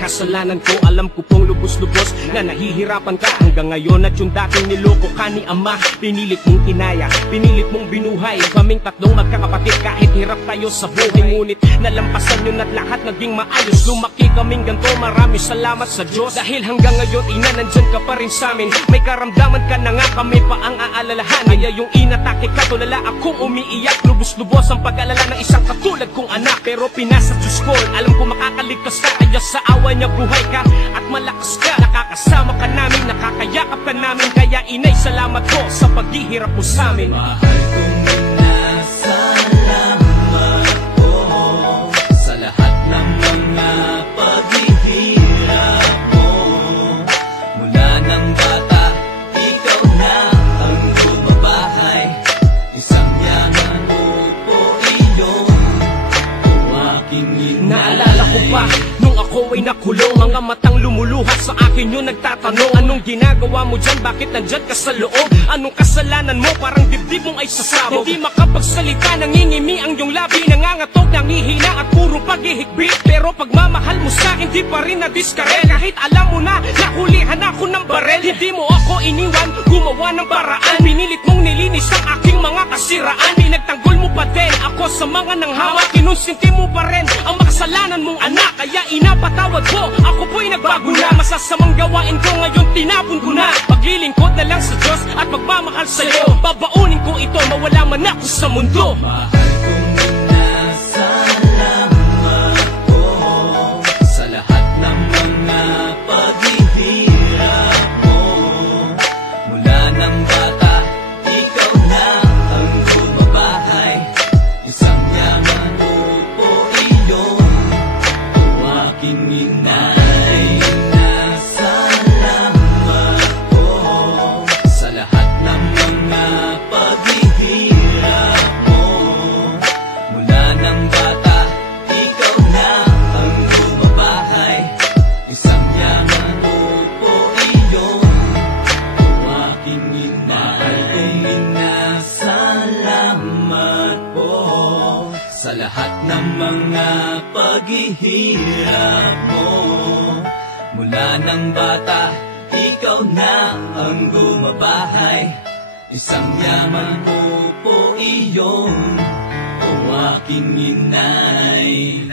kasalanan ko. Alam ko pong lubos-lubos na nahihirapan ka hanggang ngayon. At yung dating niloko ka ni ama, pinilit mong kinaya, pinilit mong binuhay. Kaming tatlong magkakapatid kahit hirap tayo sa buhay, ngunit nalampasan yun at lahat naging maayos. Lumaki kaming ganto, maraming salamat sa Diyos. Dahil hanggang ngayon ina, nandyan ka pa rin sa amin. May karamdaman ka na nga, kami pa ang aalalahan. Kaya yung inatake ka, tulala akong umiiyak. Lubos-lubos ang pag-alala ng isang katulad kong anak. Pero pinasa Diyos ko, alam ko makakaligtas ka. Kaya sa awa niya buhay ka at malakas ka. Nakakasama ka namin, nakakayakap ka namin. Kaya inay, salamat ko sa paghihirap mo sa amin. Mahal kong ina, salamat po sa lahat ng mga paghihirap mo. Mula ng bata, ikaw na ang bumabahay. Isang yaman mo po iyon, o aking inay. Naalala ko pa nung ako ay nakulong, mga matang lumuluha sa akin yun nagtatanong, anong ginagawa mo dyan, bakit nandyan ka sa loob? Anong kasalanan mo, parang dibdib mong ay sasabog. Hindi makapagsalita, nangingimi ang iyong labi, nangangatok, nangihina at puro paghihigpit. Pero pagmamahal mo sa akin, di pa rin nadiskare. Kahit alam mo na, nahulihan ako ng barel. Hindi mo ako iniwan, gumawa ng paraan. Pinilit mong nilinis ang aking mga kasiraan. Pinagtanggol mo pa din ako sa mga nanghawa. Kinunsinti mo pa rin ang makasalanan mong anak. Kaya inapatawad ko, ako po'y nagbago na. Masasamang gawain ko ngayon, tinapon ko na. Paglilingkod na lang sa Diyos at magmamahal sa'yo. Babaunin ko ito, mawala man ako sa mundo. Mahal kong ina, salamat po sa lahat ng mga paghihirap mo. Mula ng bata, ikaw na ang bumabahay. Isang yaman mo po iyon, o aking inay. Salamat po sa lahat ng mga paghihirap mo. Mula ng bata, ikaw na ang bumabahay. Isang yaman mo po iyon, o aking inay. Mahal kong ina, salamat po sa lahat ng mga paghihirap mo. Mula ng bata, ikaw na ang bumabahay. Isang yaman mo po iyon, o aking inay.